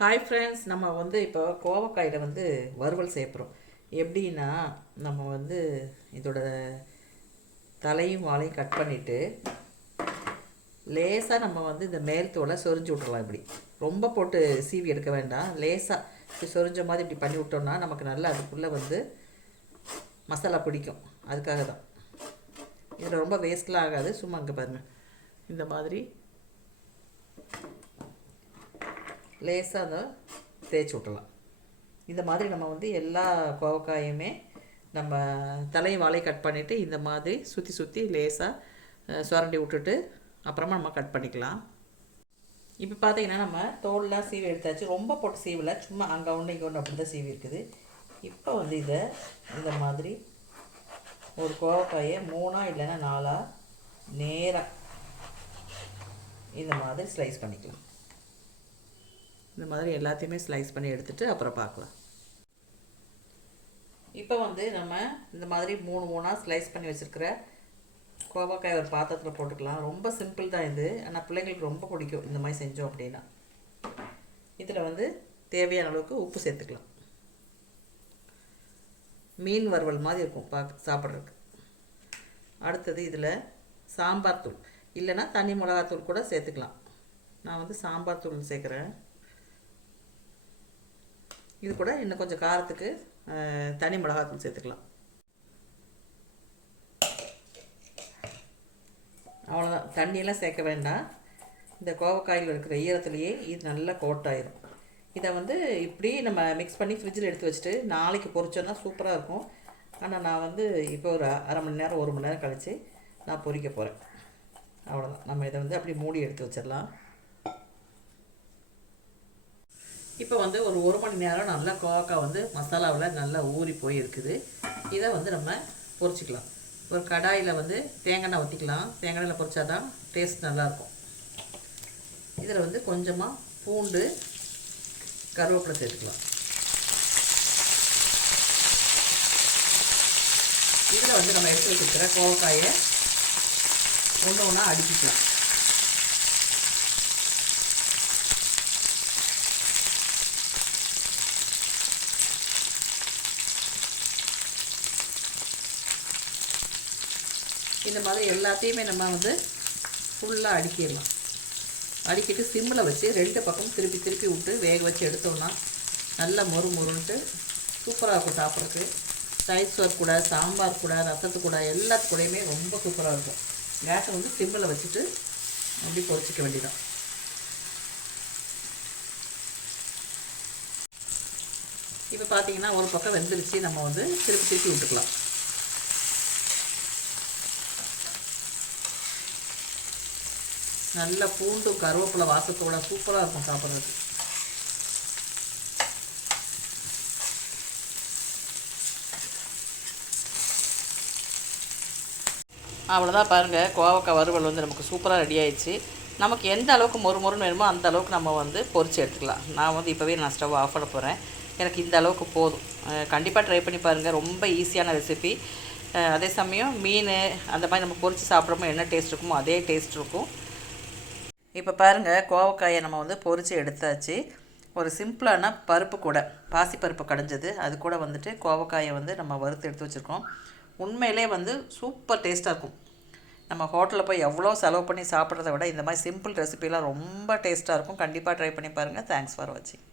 Hi friends நம்ம வந்து இப்போ கோவக்காயில் வந்து வறுவல் சேர்க்குறோம் எப்படின்னா நம்ம வந்து இதோட தலையும் வாழையும் கட் பண்ணிவிட்டு லேசாக நம்ம வந்து இந்த மேல் தோலை சொரிஞ்சு விட்றலாம் இப்படி. ரொம்ப போட்டு சீவி எடுக்க வேண்டாம். லேசாக இப்படி சொரிஞ்ச மாதிரி இப்படி பண்ணி விட்டோம்னா நமக்கு நல்லா அதுக்குள்ளே வந்து மசாலா பிடிக்கும். அதுக்காக தான். இதில் ரொம்ப வேஸ்ட்லாம் ஆகாது. சும்மா அங்கே பாருங்கள் இந்த மாதிரி. லேசாக அதை தேய்ச்சி விட்டலாம் இந்த மாதிரி நம்ம வந்து எல்லா கோவக்காயுமே நம்ம தலையும் வாழையும் கட் பண்ணிவிட்டு இந்த மாதிரி சுற்றி சுற்றி லேசாக சுரண்டி விட்டுட்டு அப்புறமா நம்ம கட் பண்ணிக்கலாம். இப்போ பார்த்தீங்கன்னா நம்ம தோல்லாம் சீவி எடுத்தாச்சு. ரொம்ப போட்டு சீவலை. சும்மா அங்கே ஒன்று இங்கே ஒன்று அப்படி தான் சீவி இருக்குது. இப்போ வந்து இதை இந்த மாதிரி ஒரு கோவக்காயை மூணாக இல்லைன்னா நாலாக நேராக இந்த மாதிரி ஸ்லைஸ் பண்ணிக்கலாம். இந்த மாதிரி எல்லாத்தையுமே ஸ்லைஸ் பண்ணி எடுத்துகிட்டு அப்புறம் பார்க்கலாம். இப்போ வந்து நம்ம இந்த மாதிரி மூணு மூணாக ஸ்லைஸ் பண்ணி வச்சுருக்கிற கோவக்காய் ஒரு பாத்திரத்தில் போட்டுக்கலாம். ரொம்ப சிம்பிள் தான் இது. ஆனால் பிள்ளைங்களுக்கு ரொம்ப பிடிக்கும் இந்த மாதிரி செஞ்சோம் அப்படின்னா. இதில் வந்து தேவையான அளவுக்கு உப்பு சேர்த்துக்கலாம். மீன் வறுவல் மாதிரி இருக்கும் பார்க்க சாப்பிட்றதுக்கு. அடுத்தது இதில் சாம்பார் தூள். இல்லைன்னா தனி மிளகாத்தூள் கூட சேர்த்துக்கலாம். நான் வந்து சாம்பார் தூள் சேர்க்குறேன். இது கூட இன்னும் கொஞ்சம் காரத்துக்கு தனி மிளகாத்தூள் சேர்த்துக்கலாம். அவ்வளோதான் தண்ணியெல்லாம் சேர்க்க வேண்டாம். இந்த கோவக்காயில் இருக்கிற ஈரத்துலேயே இது நல்லா கோட்டாயிரும். இதை வந்து இப்படி நம்ம மிக்ஸ் பண்ணி ஃப்ரிட்ஜில் எடுத்து வச்சுட்டு நாளைக்கு பொரிச்சோன்னா சூப்பராக இருக்கும். ஆனால் நான் வந்து இப்போ ஒரு அரை மணி நேரம் ஒரு மணி நேரம் கழித்து நான் பொறிக்க போகிறேன் அவ்வளோதான் நம்ம இதை வந்து அப்படி மூடி எடுத்து வச்சிடலாம். இப்போ வந்து ஒரு ஒரு மணி நேரம் நல்லா கோவக்காய் வந்து மசாலாவில் நல்லா ஊறி போய் இருக்குது இதை வந்து நம்ம பொரிச்சிக்கலாம் ஒரு கடாயில் வந்து தேங்காய் எண்ணெய் ஊற்றிக்கலாம் தேங்காய் எண்ணெயில் பொரிச்சா தான் டேஸ்ட் நல்லாயிருக்கும். இதில் வந்து கொஞ்சமாக பூண்டு கருவேப்பிலை சேர்த்துக்கலாம். இதில் வந்து நம்ம எடுத்து வச்சுருக்கிற கோவக்காயை ஒன்று ஒன்றா அடிச்சிக்கலாம் இந்த மாதிரி எல்லாத்தையுமே நம்ம வந்து ஃபுல்லாக அடுக்கிடலாம். அடுக்கிட்டு சிம்மில் வச்சு ரெண்டு பக்கம் திருப்பி திருப்பி விட்டு வேக வச்சு எடுத்தோம்னா நல்லா மொறு மொறுன்ட்டு சூப்பராக இருக்கும் சாப்பிட்றதுக்கு. தயிர் சோறு கூட சாம்பார் கூட ரசத்து கூட எல்லாத்து கூடயுமே ரொம்ப சூப்பராக இருக்கும். கேஸை வந்து சிம்மில் வச்சுட்டு அப்படி பொரிச்சிக்க வேண்டியதான் இப்போ பார்த்தீங்கன்னா ஒரு பக்கம் வெந்துருச்சு. நம்ம வந்து திருப்பி திருப்பி விட்டுக்கலாம். நல்ல பூண்டு கருவேப்பிலை வாசத்தோட சூப்பராக இருக்கும் சாப்பிட்றது அவ்வளோதான் பாருங்கள் கோவக்காய் வறுவல் வந்து நமக்கு சூப்பராக ரெடி ஆயிடுச்சு. நமக்கு எந்த அளவுக்கு மொறு மொறுன்னு வேணுமோ அந்த அளவுக்கு நம்ம வந்து பொறிச்சு எடுத்துக்கலாம். நான் வந்து இப்போவே நான் ஸ்டவ் ஆஃப் பண்ண போகிறேன் எனக்கு இந்த அளவுக்கு போதும். கண்டிப்பாக ட்ரை பண்ணி பாருங்கள் ரொம்ப ஈஸியான ரெசிபி அதே சமயம் மீன் அந்த மாதிரி நம்ம பொரித்து சாப்பிட்றோமோ என்ன டேஸ்ட் இருக்குமோ அதே டேஸ்ட் இருக்கும். இப்போ பாருங்கள் கோவக்காயை நம்ம வந்து பொறிச்சு எடுத்தாச்சு. ஒரு சிம்பிளான பருப்பு கூட பாசிப்பருப்பு கடைஞ்சது அது கூட வந்துட்டு கோவக்காயை வந்து நம்ம வறுத்து எடுத்து வச்சுருக்கோம். உண்மையிலே வந்து சூப்பர் டேஸ்ட்டாக இருக்கும். நம்ம ஹோட்டலில் போய் எவ்வளோ செலவு பண்ணி சாப்பிட்றத விட இந்த மாதிரி சிம்பிள் ரெசிபிலாம் ரொம்ப டேஸ்ட்டாக இருக்கும். கண்டிப்பாக ட்ரை பண்ணி பாருங்கள் தேங்க்ஸ் ஃபார் வாட்சிங்